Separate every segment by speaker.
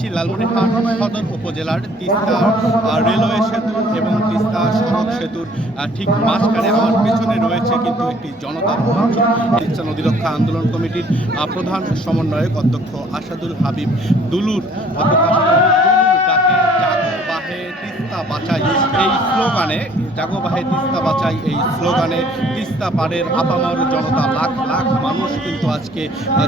Speaker 1: আছি লালমনিরহাট সদর উপজেলার তিস্তা রেলওয়ে সেতু এবং তিস্তা সড়ক সেতুর ঠিক মাঝখানে আমার পেছনে রয়েছে কিন্তু একটি জনতা মঞ্চ। তিস্তা নদী রক্ষা আন্দোলন কমিটির প্রধান সমন্বয়ক অধ্যক্ষ আসাদুল হাবিব দুলুর এই স্লোগানে জাগো বাহে তিস্তা বাঁচাই, এই স্লোগানে তিস্তা পাড়ের আপামর জনতা, লাখ লাখ মানুষ কিন্তু আজকে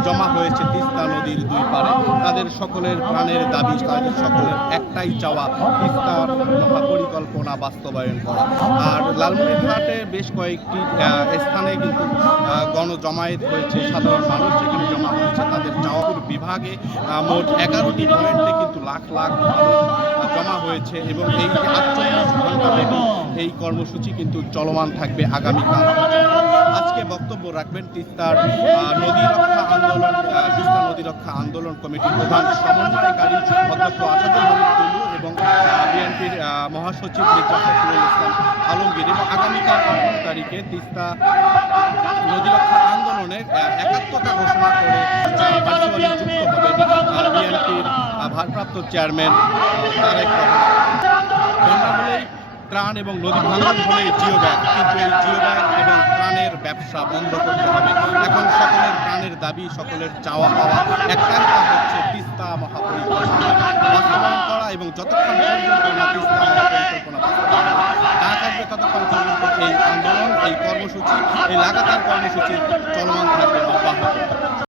Speaker 1: জমা হয়েছে তিস্তা নদীর দুই পাড়ে। তাদের সকলের প্রাণের দাবি, তাদের সকলের একটাই চাওয়া, তিস্তার মহাপরিকল্পনা বাস্তবায়ন করা। আর লালমনিরহাটে বেশ কয়েকটি স্থানে কিন্তু গণজমায়েত হয়েছে। সাধারণ মানুষ বিভাগে মোট এগারোটি পয়েন্টে কিন্তু লাখ লাখ জমা হয়েছে এবং এই এই কর্মসূচি কিন্তু চলমান থাকবে আগামীকাল। আজকে বক্তব্য রাখবেন তিস্তার নদী রক্ষা আন্দোলন তিস্তা নদী রক্ষা আন্দোলন কমিটির প্রধান সমন্বয়কারী অধ্যক্ষ আসাদুল হাবিব তুলু এবং বিএনপির মহাসচিব মির্জা ফখরুল ইসলাম আলমগীর এবং আগামীকাল আঠারো তারিখে তিস্তা নদী রক্ষা আন্দোলনে আহ, একাত্মতা ঘোষণা করে ভারপ্রাপ্ত চেয়ারম্যান তারেক ত্রাণ এবং নদী ভাঙন হলেই জিও ব্যাগ, কিন্তু এই জিও ব্যাগ এবং ত্রাণের ব্যবসা বন্ধ করতে হবে। এখন সকলের প্রাণের দাবি, সকলের চাওয়া পাওয়া, একটাই তা হচ্ছে তিস্তা মহাপরিকল্পনা। করা এবং যতক্ষণ পর্যন্ত না তিস্তা মহাপরিকল্পনা না থাকবে, ততক্ষণ পর্যন্ত এই আন্দোলন, এই কর্মসূচি, এই লাগাতার কর্মসূচি চলমান থাকবে অব্যাহত।